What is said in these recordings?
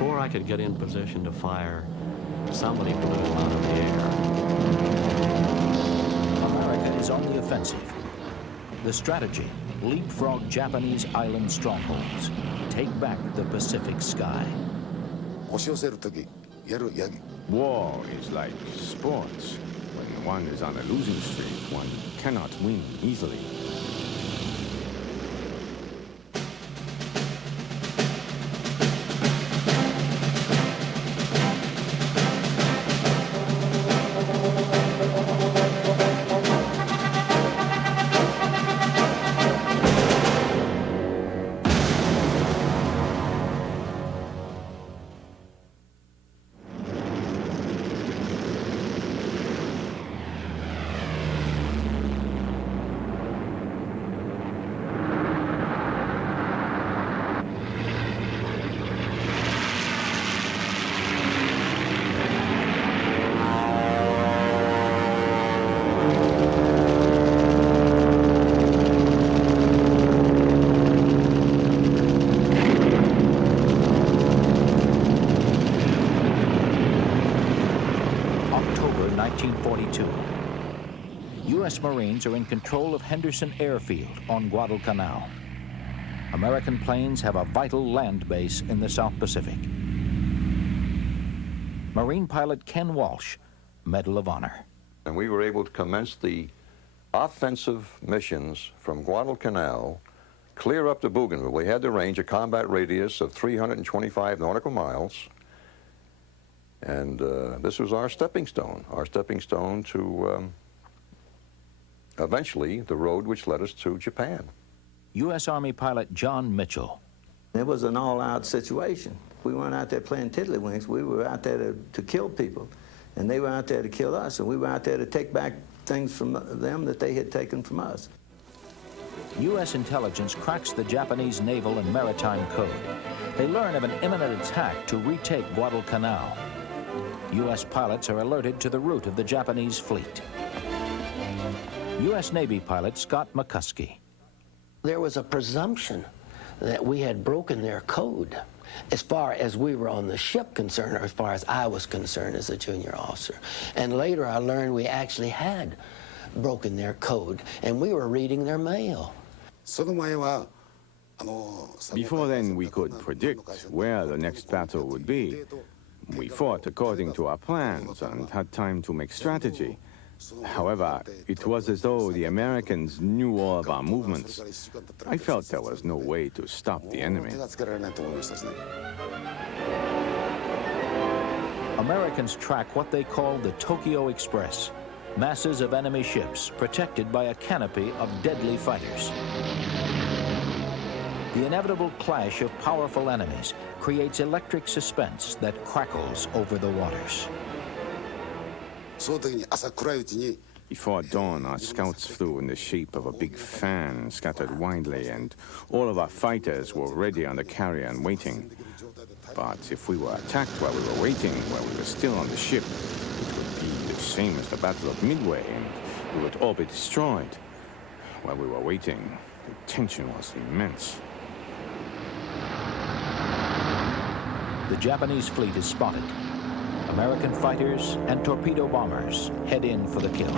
before I could get in position to fire, somebody blew him out of the air. America is on the offensive. The strategy: leapfrog Japanese island strongholds. Take back the Pacific sky. War is like sports. When one is on a losing streak, one cannot win easily. U.S. Marines are in control of Henderson Airfield on Guadalcanal. American planes have a vital land base in the South Pacific. Marine pilot Ken Walsh, Medal of Honor. And we were able to commence the offensive missions from Guadalcanal, clear up to Bougainville. We had the range, a combat radius of 325 nautical miles. And this was our stepping stone to eventually the road which led us to Japan. U.S. Army pilot John Mitchell. It was an all-out situation. We weren't out there playing tiddlywinks. We were out there to kill people. And they were out there to kill us, and we were out there to take back things from them that they had taken from us. U.S. intelligence cracks the Japanese naval and maritime code. They learn of an imminent attack to retake Guadalcanal. U.S. pilots are alerted to the route of the Japanese fleet. U.S. Navy pilot Scott McCuskey. There was a presumption that we had broken their code as far as we were on the ship concerned, or as far as I was concerned as a junior officer. And later I learned we actually had broken their code, and we were reading their mail. Before then, we could predict where the next battle would be. We fought according to our plans and had time to make strategy. However, it was as though the Americans knew all of our movements. I felt there was no way to stop the enemy. Americans track what they call the Tokyo Express, masses of enemy ships protected by a canopy of deadly fighters. The inevitable clash of powerful enemies creates electric suspense that crackles over the waters. Before dawn, our scouts flew in the shape of a big fan scattered widely, and all of our fighters were ready on the carrier and waiting. But if we were attacked while we were waiting, while we were still on the ship, it would be the same as the Battle of Midway, and we would all be destroyed. While we were waiting, the tension was immense. The Japanese fleet is spotted. American fighters and torpedo bombers head in for the kill.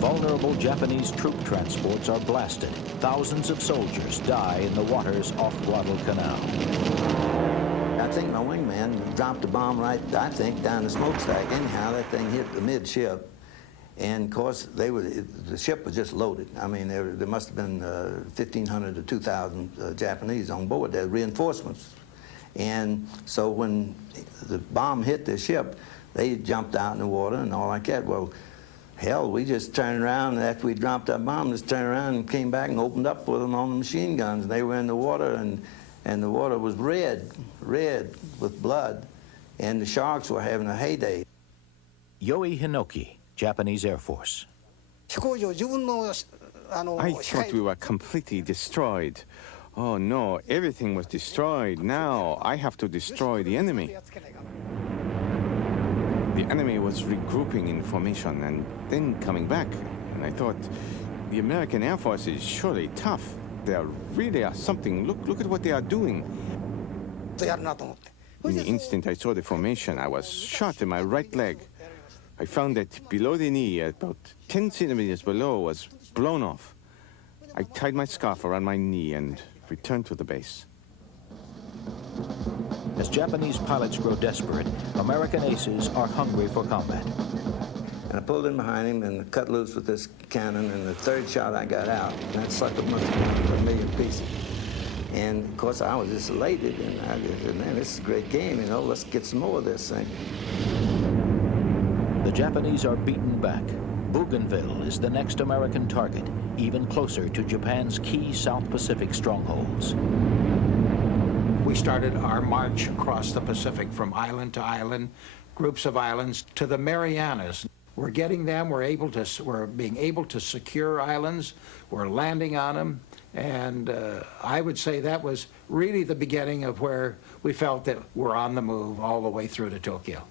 Vulnerable Japanese troop transports are blasted. Thousands of soldiers die in the waters off Guadalcanal. I think my wingman dropped a bomb right, I think, down the smokestack. Anyhow, that thing hit the midship. And of course, the ship was just loaded. I mean, there must have been 1,500 to 2,000 Japanese on board. There were reinforcements. And so when the bomb hit the ship, they jumped out in the water and all like that. Well, hell, we just turned around, and after we dropped that bomb, just turned around and came back and opened up with them on the machine guns. And they were in the water, and the water was red with blood. And the sharks were having a heyday. Yoi Hinoki, Japanese Air Force. I thought we were completely destroyed. Oh no, everything was destroyed. Now I have to destroy the enemy. The enemy was regrouping in formation and then coming back. And I thought, the American Air Force is surely tough. They are really are something. Look at what they are doing. In the instant I saw the formation, I was shot in my right leg. I found that below the knee, about 10 centimeters below, was blown off. I tied my scarf around my knee and returned to the base. As Japanese pilots grow desperate, American aces are hungry for combat. And I pulled in behind him and cut loose with this cannon, and the third shot I got out, and that sucker must have been a million pieces. And of course I was just elated, and I said, man, this is a great game, you know, let's get some more of this thing. The Japanese are beaten back. Bougainville is the next American target, even closer to Japan's key South Pacific strongholds. We started our march across the Pacific from island to island, groups of islands, to the Marianas. We're getting them, we're being able to secure islands, we're landing on them, and I would say that was really the beginning of where we felt that we're on the move all the way through to Tokyo.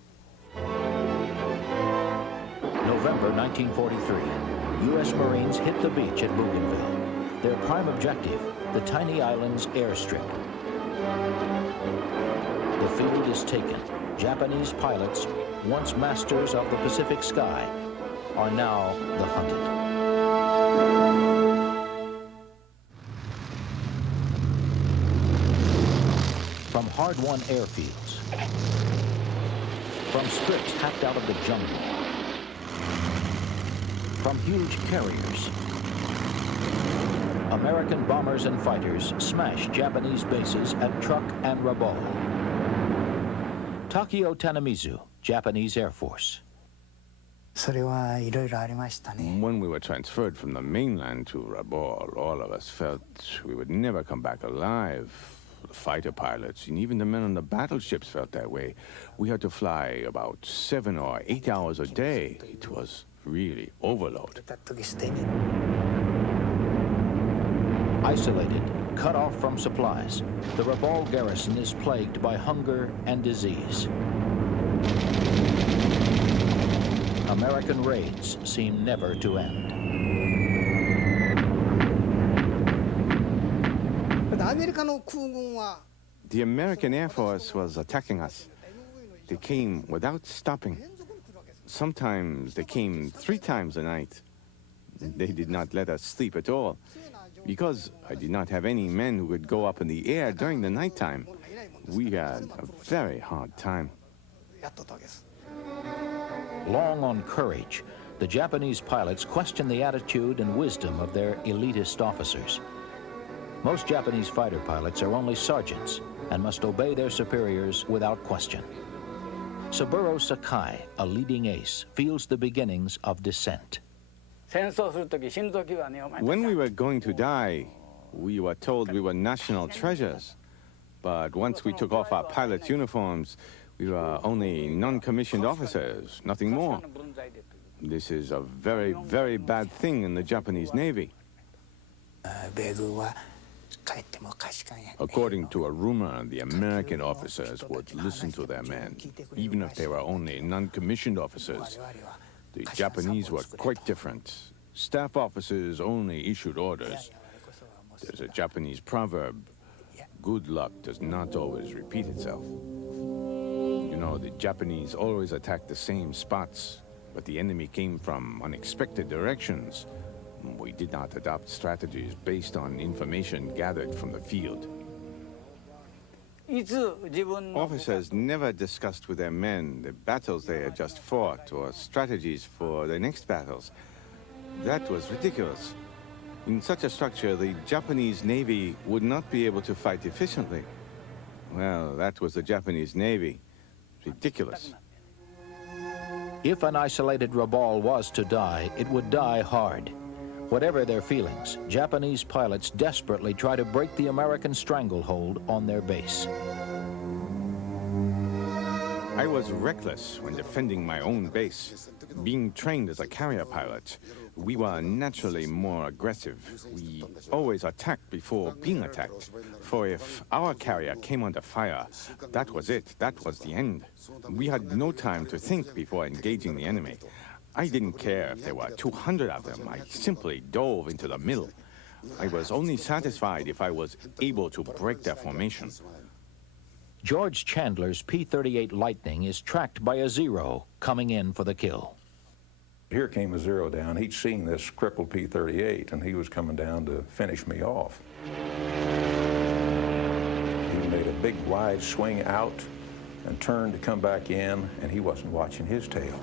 November 1943, U.S. Marines hit the beach at Bougainville. Their prime objective, the tiny island's airstrip. The field is taken. Japanese pilots, once masters of the Pacific sky, are now the hunted. From hard-won airfields, from scripts hacked out of the jungle, from huge carriers, American bombers and fighters smash Japanese bases at Truk and Rabaul. Takeo Tanamizu, Japanese Air Force. When we were transferred from the mainland to Rabaul, all of us felt we would never come back alive. The fighter pilots and even the men on the battleships felt that way. We had to fly about 7 or 8 hours a day. It was really overload. Isolated, cut off from supplies, the Rabaul garrison is plagued by hunger and disease. American raids seem never to end. The American Air Force was attacking us. They came without stopping. Sometimes they came 3 times a night. They did not let us sleep at all. Because I did not have any men who could go up in the air during the nighttime, we had a very hard time. Long on courage, the Japanese pilots question the attitude and wisdom of their elitist officers. Most Japanese fighter pilots are only sergeants and must obey their superiors without question. Saburo Sakai, a leading ace, feels the beginnings of dissent. When we were going to die, we were told we were national treasures. But once we took off our pilot's uniforms, we were only non-commissioned officers, nothing more. This is a very, very bad thing in the Japanese Navy. According to a rumor, the American officers would listen to their men, even if they were only non-commissioned officers. The Japanese were quite different. Staff officers only issued orders. There's a Japanese proverb, good luck does not always repeat itself. You know, the Japanese always attacked the same spots, but the enemy came from unexpected directions. We did not adopt strategies based on information gathered from the field. Officers never discussed with their men the battles they had just fought or strategies for the next battles. That was ridiculous. In such a structure, the Japanese Navy would not be able to fight efficiently. Well, that was the Japanese Navy. Ridiculous. If an isolated Rabaul was to die, it would die hard. Whatever their feelings, Japanese pilots desperately try to break the American stranglehold on their base. I was reckless when defending my own base. Being trained as a carrier pilot, we were naturally more aggressive. We always attacked before being attacked. For if our carrier came under fire, that was it. That was the end. We had no time to think before engaging the enemy. I didn't care if there were 200 of them. I simply dove into the middle. I was only satisfied if I was able to break their formation. George Chandler's P-38 Lightning is tracked by a Zero coming in for the kill. Here came a Zero down. He'd seen this crippled P-38, and he was coming down to finish me off. He made a big wide swing out and turned to come back in, and he wasn't watching his tail.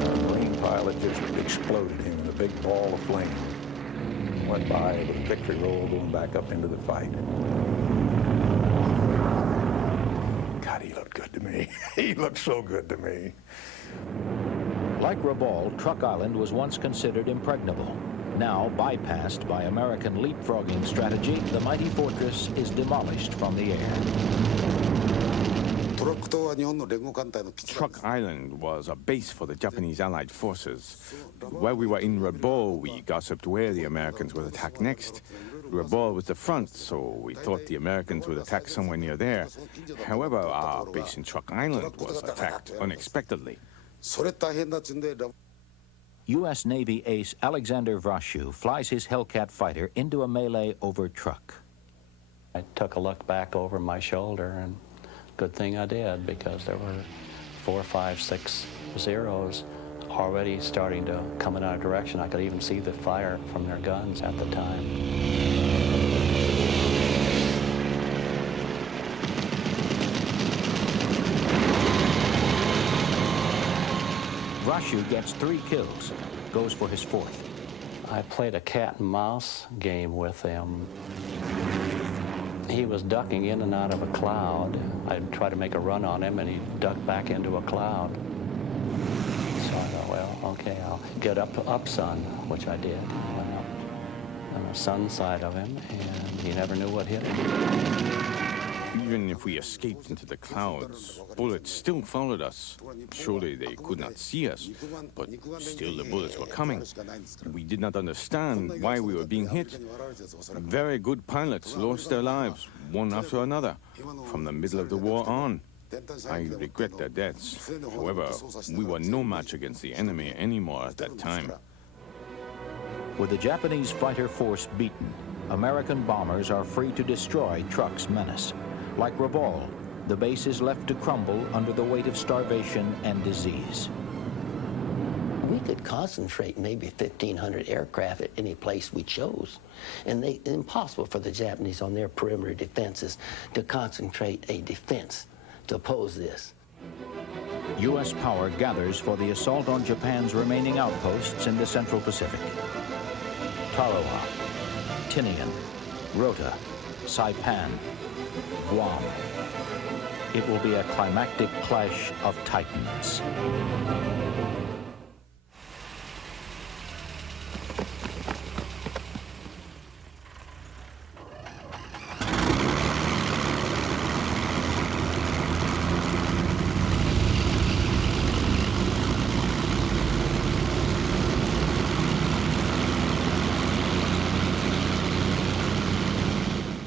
The Marine pilot just exploded him in a big ball of flame. Went by with a victory roll going back up into the fight. God, he looked good to me. He looked so good to me. Like Rabaul, Truck Island was once considered impregnable. Now bypassed by American leapfrogging strategy, the mighty fortress is demolished from the air. Truck Island was a base for the Japanese Allied forces. While we were in Rabaul, we gossiped where the Americans would attack next. Rabaul was the front, so we thought the Americans would attack somewhere near there. However, our base in Truck Island was attacked unexpectedly. U.S. Navy ace Alexander Vrashu flies his Hellcat fighter into a melee over Truck. I took a look back over my shoulder, and good thing I did, because there were 4, 5, 6 Zeros already starting to come in our direction. I could even see the fire from their guns at the time. Vrashu gets 3 kills, goes for his 4th. I played a cat and mouse game with him. He was ducking in and out of a cloud. I'd try to make a run on him, and he ducked back into a cloud. So I thought, well, okay, I'll get up sun, which I did. Went up on the sun side of him, and he never knew what hit him. Even if we escaped into the clouds, bullets still followed us. Surely they could not see us, but still the bullets were coming. We did not understand why we were being hit. Very good pilots lost their lives, one after another, from the middle of the war on. I regret their deaths. However, we were no match against the enemy anymore at that time. With the Japanese fighter force beaten, American bombers are free to destroy Truck's menace. Like Rabaul, the base is left to crumble under the weight of starvation and disease. We could concentrate maybe 1,500 aircraft at any place we chose. And it's impossible for the Japanese on their perimeter defenses to concentrate a defense to oppose this. U.S. power gathers for the assault on Japan's remaining outposts in the Central Pacific. Tarawa, Tinian, Rota, Saipan, Guam. It will be a climactic clash of titans.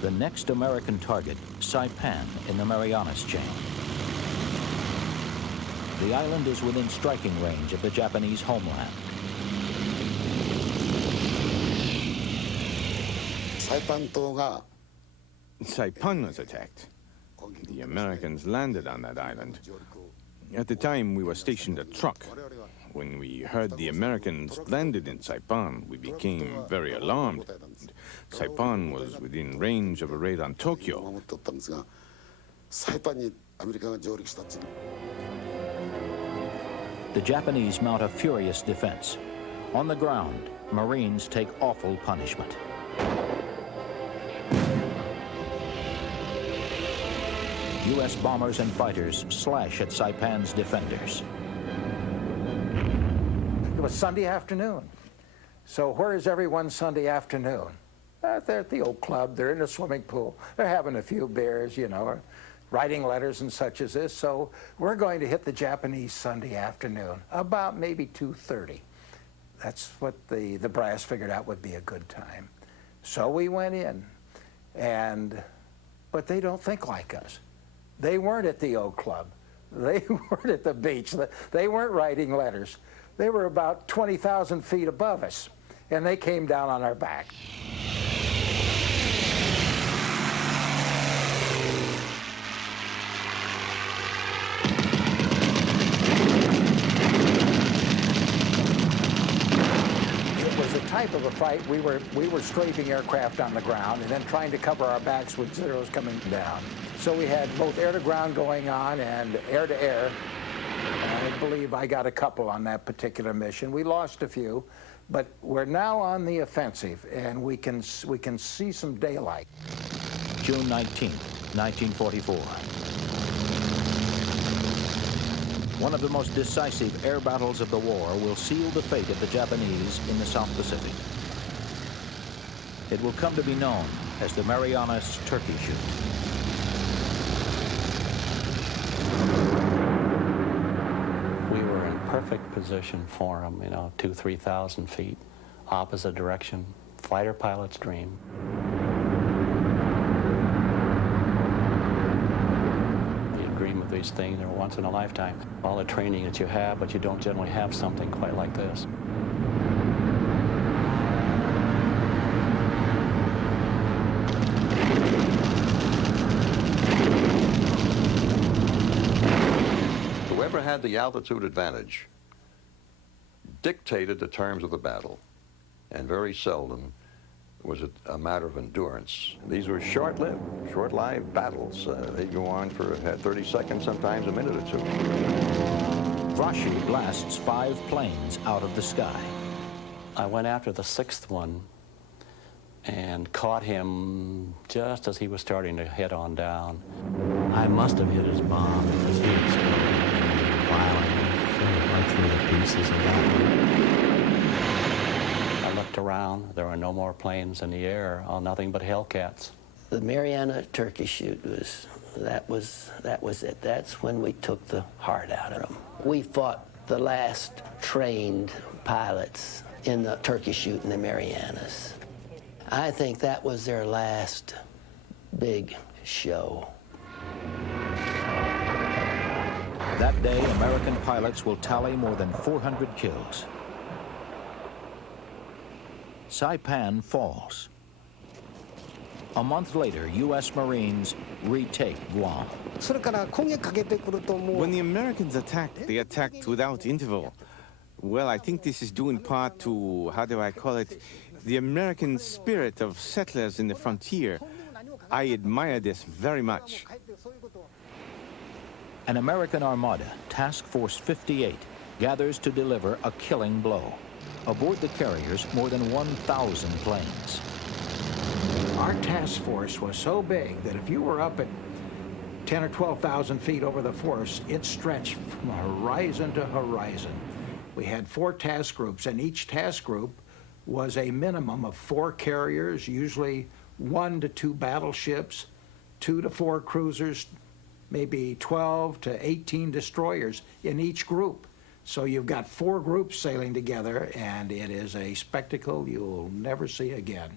The next American target, Saipan in the Marianas Chain. The island is within striking range of the Japanese homeland. Saipan was attacked. The Americans landed on that island. At the time, we were stationed at Truck. When we heard the Americans landed in Saipan, we became very alarmed. Saipan was within range of a raid on Tokyo. The Japanese mount a furious defense. On the ground, Marines take awful punishment. U.S. bombers and fighters slash at Saipan's defenders. It was Sunday afternoon. So where is everyone Sunday afternoon? They're at the old club, they're in the swimming pool, they're having a few beers, you know, writing letters and such as this. So we're going to hit the Japanese Sunday afternoon, about maybe 2:30. That's what the brass figured out would be a good time. So we went in, but they don't think like us. They weren't at the old club. They weren't at the beach. They weren't writing letters. They were about 20,000 feet above us, and they came down on our back. Type of a fight, we were strafing aircraft on the ground and then trying to cover our backs with Zeros coming down. So we had both air-to-ground going on and air-to-air. I believe I got a couple on that particular mission. We lost a few, but we're now on the offensive, and we can see some daylight. June 19, 1944. One of the most decisive air battles of the war will seal the fate of the Japanese in the South Pacific. It will come to be known as the Marianas Turkey Shoot. We were in perfect position for them, 2,000 to 3,000 feet, opposite direction, fighter pilot's dream. These things are once in a lifetime. All the training that you have, but you don't generally have something quite like this. Whoever had the altitude advantage dictated the terms of the battle, and very seldom was it a matter of endurance. These were short-lived, short-lived battles. They go on for 30 seconds, sometimes a minute or two. Vrashi blasts 5 planes out of the sky. I went after the 6th one and caught him just as he was starting to head on down. I must have hit his bomb because he exploded violently, right through the pieces of that one. Around, there were no more planes in the air, nothing but Hellcats. The Mariana Turkey Shoot that was it. That's when we took the heart out of them. We fought the last trained pilots in the Turkey Shoot in the Marianas. I think that was their last big show. That day, American pilots will tally more than 400 kills. Saipan falls. A month later, U.S. Marines retake Guam. When the Americans attacked, they attacked without interval. Well, I think this is due in part to, how do I call it, the American spirit of settlers in the frontier. I admire this very much. An American armada, Task Force 58, gathers to deliver a killing blow. Aboard the carriers, more than 1,000 planes. Our task force was so big that if you were up at 10 or 12,000 feet over the force, it stretched from horizon to horizon. We had 4 task groups, and each task group was a minimum of 4 carriers, usually 1 to 2 battleships, 2 to 4 cruisers, maybe 12 to 18 destroyers in each group. So you've got 4 groups sailing together, and it is a spectacle you'll never see again.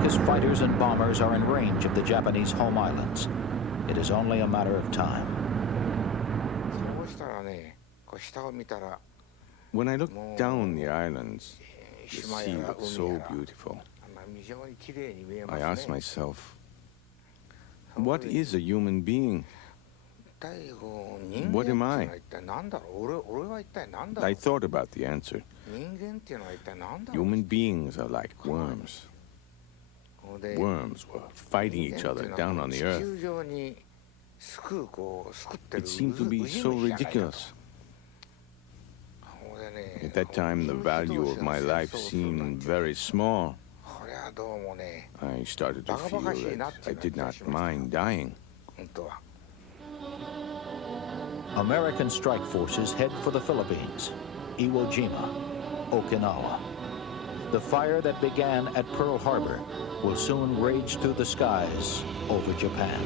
America's fighters and bombers are in range of the Japanese home islands. It is only a matter of time. When I looked down the islands, the sea looked so beautiful. I asked myself, what is a human being? What am I? I thought about the answer. Human beings are like worms. Worms were fighting each other down on the earth. It seemed to be so ridiculous. At that time, the value of my life seemed very small. I started to feel that I did not mind dying. American strike forces head for the Philippines, Iwo Jima, Okinawa. The fire that began at Pearl Harbor will soon rage through the skies over Japan.